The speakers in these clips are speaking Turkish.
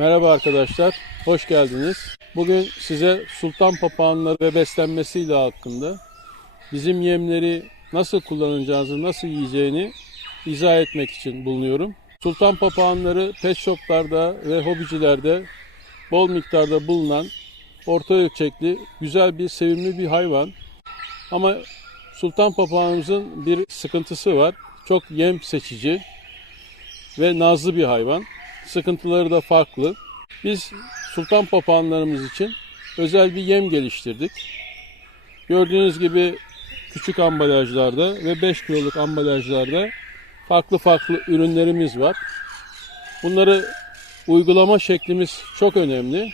Merhaba arkadaşlar, hoş geldiniz. Bugün size sultan papağanları ve beslenmesiyle hakkında bizim yemleri nasıl kullanacağınızı, nasıl yiyeceğini izah etmek için bulunuyorum. Sultan papağanları pet shoplarda ve hobicilerde bol miktarda bulunan orta ölçekli, güzel bir, sevimli bir hayvan. Ama sultan papağanımızın bir sıkıntısı var. Çok yem seçici ve nazlı bir hayvan. Sıkıntıları da farklı. Biz sultan papağanlarımız için özel bir yem geliştirdik. Gördüğünüz gibi küçük ambalajlarda ve 5 kiloluk ambalajlarda farklı farklı ürünlerimiz var. Bunları uygulama şeklimiz çok önemli.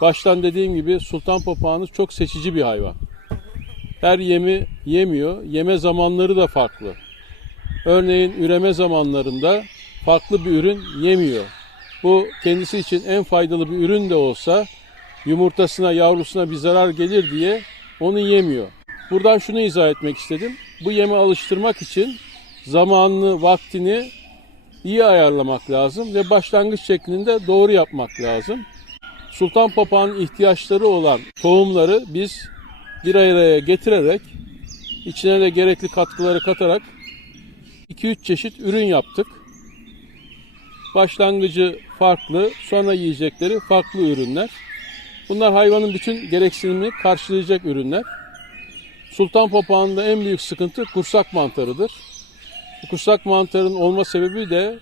Baştan dediğim gibi sultan papağanı çok seçici bir hayvan. Her yemi yemiyor. Yeme zamanları da farklı. Örneğin üreme zamanlarında farklı bir ürün yemiyor. Bu kendisi için en faydalı bir ürün de olsa yumurtasına, yavrusuna bir zarar gelir diye onu yemiyor. Buradan şunu izah etmek istedim. Bu yeme alıştırmak için zamanını, vaktini iyi ayarlamak lazım ve başlangıç şeklinde doğru yapmak lazım. Sultan papağanın ihtiyaçları olan tohumları biz bir araya getirerek içine de gerekli katkıları katarak 2-3 çeşit ürün yaptık. Başlangıcı farklı, sonra yiyecekleri farklı ürünler. Bunlar hayvanın bütün gereksinimini karşılayacak ürünler. Sultan papağanında en büyük sıkıntı kursak mantarıdır. Bu kursak mantarının olma sebebi de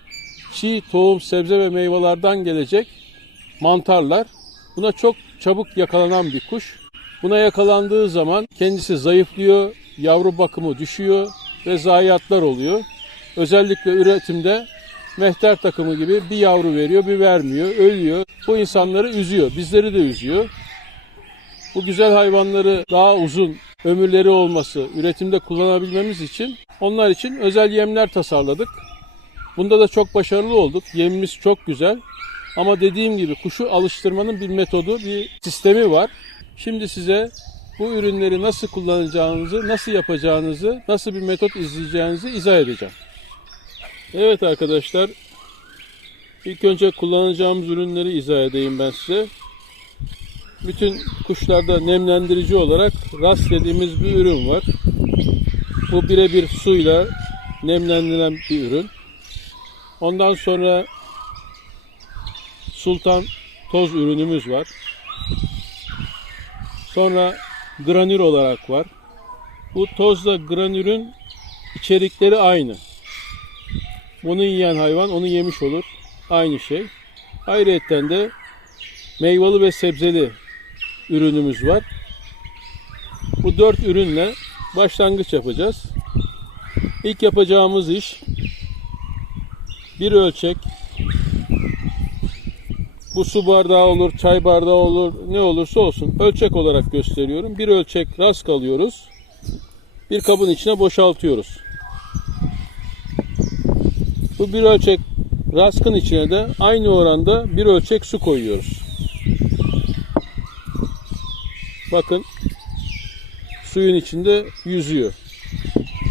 çiğ tohum, sebze ve meyvelerden gelecek mantarlar. Buna çok çabuk yakalanan bir kuş. Buna yakalandığı zaman kendisi zayıflıyor, yavru bakımı düşüyor ve zayiatlar oluyor. Özellikle üretimde mehter takımı gibi bir yavru veriyor, bir vermiyor, ölüyor. Bu insanları üzüyor, bizleri de üzüyor. Bu güzel hayvanları daha uzun ömürleri olması, üretimde kullanabilmemiz için onlar için özel yemler tasarladık. Bunda da çok başarılı olduk. Yemimiz çok güzel. Ama dediğim gibi kuşu alıştırmanın bir metodu, bir sistemi var. Şimdi size bu ürünleri nasıl kullanacağınızı, nasıl yapacağınızı, nasıl bir metot izleyeceğinizi izah edeceğim. Evet arkadaşlar, ilk önce kullanacağımız ürünleri izah edeyim ben size. Bütün kuşlarda nemlendirici olarak rast dediğimiz bir ürün var. Bu birebir suyla nemlendirilen bir ürün. Ondan sonra Sultan toz ürünümüz var. Sonra granür olarak var. Bu tozla granürün içerikleri aynı. Bunu yiyen hayvan onu yemiş olur. Aynı şey. Ayrıca de meyveli ve sebzeli ürünümüz var. Bu dört ürünle başlangıç yapacağız. İlk yapacağımız iş bir ölçek bu su bardağı olur, çay bardağı olur, ne olursa olsun ölçek olarak gösteriyorum. Bir ölçek rast alıyoruz. Bir kabın içine boşaltıyoruz. Bu bir ölçek raskın içine de aynı oranda bir ölçek su koyuyoruz. Bakın suyun içinde yüzüyor.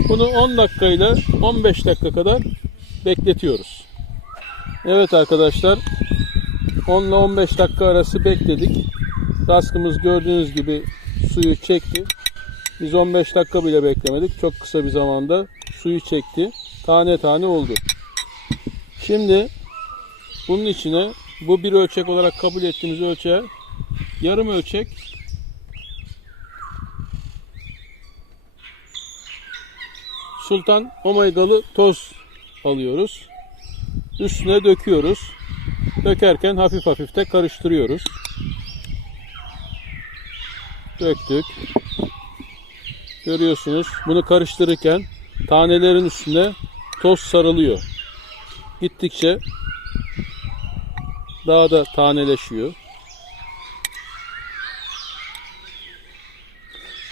Bunu 10 dakikayla 15 dakika kadar bekletiyoruz. Evet arkadaşlar 10 ile 15 dakika arası bekledik. Raskımız gördüğünüz gibi suyu çekti. Biz 15 dakika bile beklemedik. Çok kısa bir zamanda suyu çekti. Tane tane oldu. Şimdi bunun içine bu bir ölçek olarak kabul ettiğimiz ölçeğe yarım ölçek Sultan Omega'lı toz alıyoruz. Üstüne döküyoruz. Dökerken hafif hafif de karıştırıyoruz. Döktük. Görüyorsunuz bunu karıştırırken tanelerin üstüne toz sarılıyor. Gittikçe daha da taneleşiyor.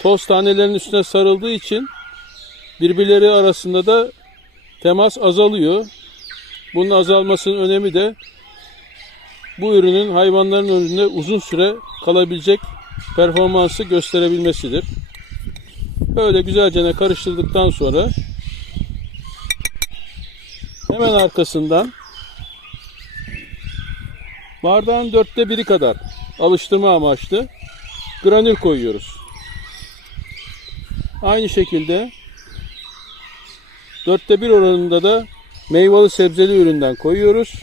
Toz tanelerin üstüne sarıldığı için birbirleri arasında da temas azalıyor. Bunun azalmasının önemi de bu ürünün hayvanların önünde uzun süre kalabilecek performansı gösterebilmesidir. Böyle güzelce karıştırdıktan sonra hemen arkasından Bardağın dörtte biri kadar alıştırma amaçlı granül koyuyoruz. Aynı şekilde dörtte bir oranında da meyveli sebzeli üründen koyuyoruz.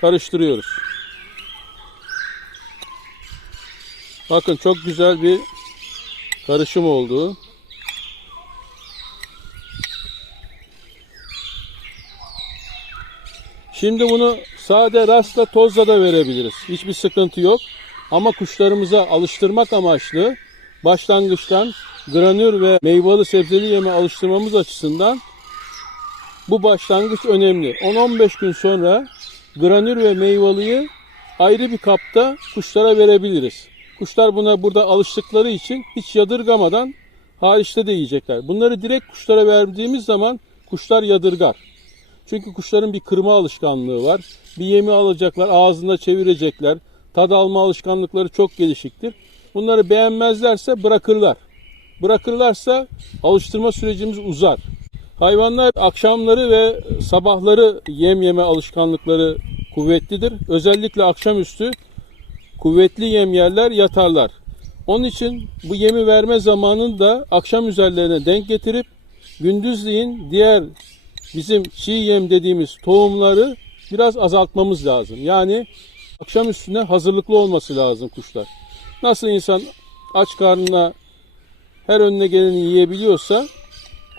Karıştırıyoruz. Bakın çok güzel bir karışım oldu. Şimdi bunu sade rastla tozla da verebiliriz. Hiçbir sıkıntı yok. Ama kuşlarımıza alıştırmak amaçlı başlangıçtan granür ve meyveli sebzeli yeme alıştırmamız açısından bu başlangıç önemli. 10-15 gün sonra granür ve meyveliyi ayrı bir kapta kuşlara verebiliriz. Kuşlar buna burada alıştıkları için hiç yadırgamadan hariçte de yiyecekler. Bunları direkt kuşlara verdiğimiz zaman kuşlar yadırgar. Çünkü kuşların bir kırma alışkanlığı var. Bir yemi alacaklar, ağzında çevirecekler. Tad alma alışkanlıkları çok gelişiktir. Bunları beğenmezlerse bırakırlar. Bırakırlarsa alıştırma sürecimiz uzar. Hayvanlar akşamları ve sabahları yem yeme alışkanlıkları kuvvetlidir. Özellikle akşamüstü kuvvetli yem yerler yatarlar. Onun için bu yemi verme zamanını da akşam üzerlerine denk getirip gündüzleyin diğer bizim çiğ yem dediğimiz tohumları biraz azaltmamız lazım. Yani akşam üstüne hazırlıklı olması lazım kuşlar. Nasıl insan aç karnına her önüne geleni yiyebiliyorsa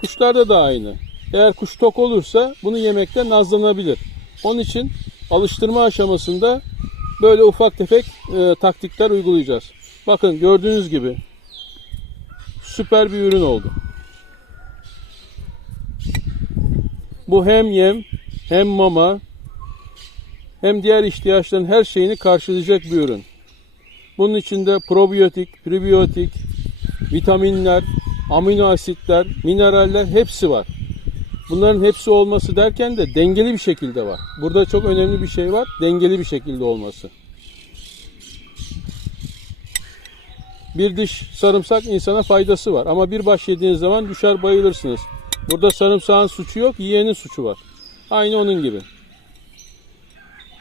kuşlarda da aynı. Eğer kuş tok olursa bunu yemekte nazlanabilir. Onun için alıştırma aşamasında böyle ufak tefek e, taktikler uygulayacağız. Bakın gördüğünüz gibi süper bir ürün oldu. Bu hem yem hem mama hem diğer ihtiyaçların her şeyini karşılayacak bir ürün. Bunun içinde probiyotik, prebiyotik, vitaminler, amino asitler, mineraller hepsi var. Bunların hepsi olması derken de dengeli bir şekilde var. Burada çok önemli bir şey var. Dengeli bir şekilde olması. Bir diş sarımsak insana faydası var. Ama bir baş yediğiniz zaman düşer bayılırsınız. Burada sarımsağın suçu yok, yiyenin suçu var. Aynı onun gibi.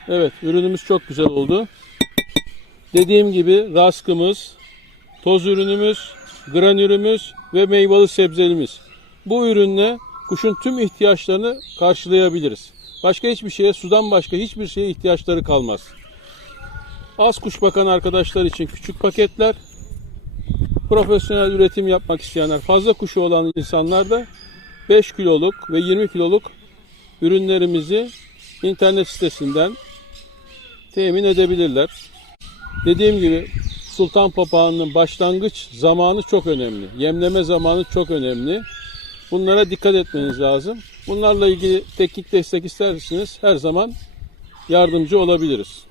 Evet, ürünümüz çok güzel oldu. Dediğim gibi raskımız, toz ürünümüz, granürümüz ve meyveli sebzelimiz. Bu ürünle kuşun tüm ihtiyaçlarını karşılayabiliriz. Başka hiçbir şeye, sudan başka hiçbir şeye ihtiyaçları kalmaz. Az kuş bakan arkadaşlar için küçük paketler, profesyonel üretim yapmak isteyenler, fazla kuşu olan insanlar da 5 kiloluk ve 20 kiloluk ürünlerimizi internet sitesinden temin edebilirler. Dediğim gibi sultan papağanının başlangıç zamanı çok önemli. Yemleme zamanı çok önemli. Bunlara dikkat etmeniz lazım. Bunlarla ilgili teknik destek isterseniz her zaman yardımcı olabiliriz.